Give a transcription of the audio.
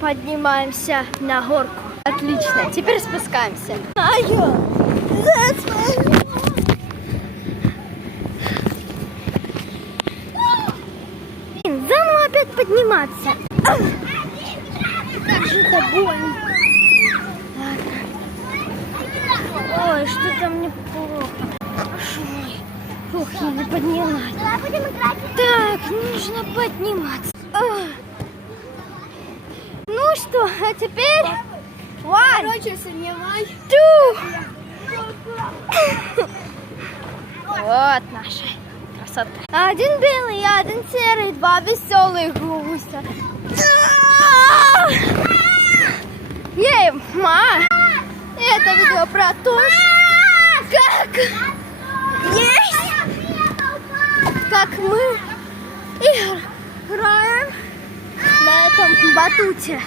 поднимаемся на горку. Отлично, теперь спускаемся. Заново опять подниматься. Как же это больно. Ладно. Ой, что-то мне плохо. Фух, я не поднялась. Так, нужно подниматься. Ну что, а теперь... One, Короче, снимай. two. Вот наша красотка. Один белый, один серый, два веселых гуся. Ей, ма! Это видео про то, как есть, как мы играем на этом батуте.